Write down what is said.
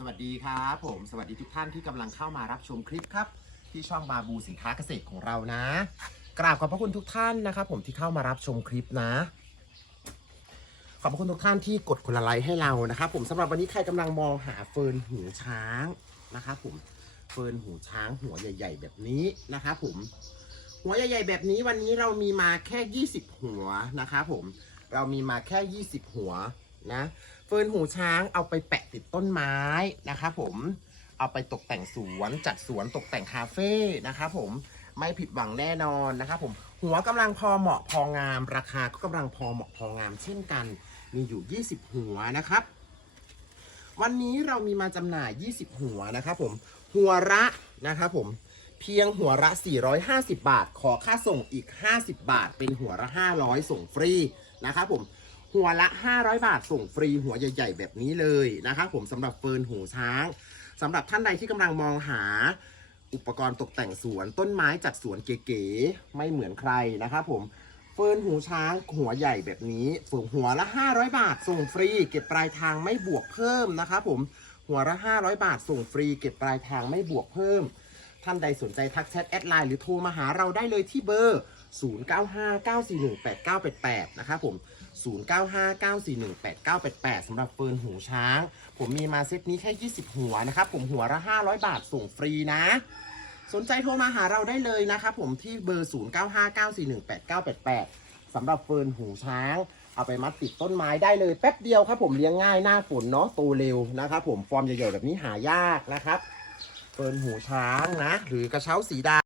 สวัสดีครับผมสวัสดีทุกท่านที่กำลังเข้ามารับชมคลิปครับ ที่ช่องบาบูสินค้าเกษตรของเรานะ กราบขอบพระคุณทุกท่านนะครับผมที่เข้ามารับชมคลิปนะ ขอบพระคุณทุกท่านที่กดคนละไลค์ให้เรานะครับผมสำหรับวันนี้ใครกำลังมองหาเฟิร์นหูช้างนะครับผมเฟิร์นหูช้างหัวใหญ่ ๆ แบบนี้นะครับผม หัวใหญ่ ๆ แบบนี้วันนี้เรามีมาแค่ 20 หัวนะครับผมเรามีมาแค่ 20 หัว นะเฟิร์นหูช้างเอาไปแปะติดต้นไม้นะครับผมเอาไปตกแต่งสวนจัดสวนตกแต่งคาเฟ่นะครับผมไม่ผิดหวังแน่นอนนะครับผมหัวกำลังพอเหมาะพองาม ราคาก็กำลังพอเหมาะพองาม เช่นกัน มีอยู่ 20 หัวนะครับ วันนี้เรามีมาจำหน่าย 20 หัวนะครับผมหัวละนะครับผมเพียงหัวละ 450 บาท ขอค่าส่งอีก 50 บาท เป็นหัวละ 500 ส่งฟรีนะครับผม หัวละ 500 บาทส่งฟรีหัวใหญ่ ๆ แบบนี้เลยนะครับผมสำหรับเฟิร์นหูช้างสำหรับท่านใดที่กำลังมองหาอุปกรณ์ตกแต่งสวนต้นไม้จัดสวนเก๋ๆไม่เหมือนใครนะครับผมเฟิร์นหูช้างหัวใหญ่แบบนี้ส่งหัวละ 500 บาท ส่งฟรี เก็บปลายทางไม่บวกเพิ่มนะครับผมหัวละ 500 บาท ส่งฟรี เก็บปลายทางไม่บวกเพิ่ม ท่านใดสนใจทักแชทแอดไลน์หรือโทรมาหาเราได้เลยที่เบอร์ 0959418988 นะครับผม 0959418988สำหรับเฟิร์นหูช้าง ผมมีมาเซตนี้แค่ 20 หัวนะครับผมหัวละ 500 บาทส่งฟรีนะ สนใจโทรมาหาเราได้เลยนะครับผมที่เบอร์ 0959418988สำหรับเฟิร์นหูช้าง เอาไปมัดติดต้นไม้ได้เลยแป๊บเดียวครับผมเลี้ยงง่ายหน้าฝนเนาะโตเร็วนะครับผมฟอร์มใหญ่ๆแบบนี้หายากนะครับเฟิร์นหูช้างนะ หรือกระเช้าสีดา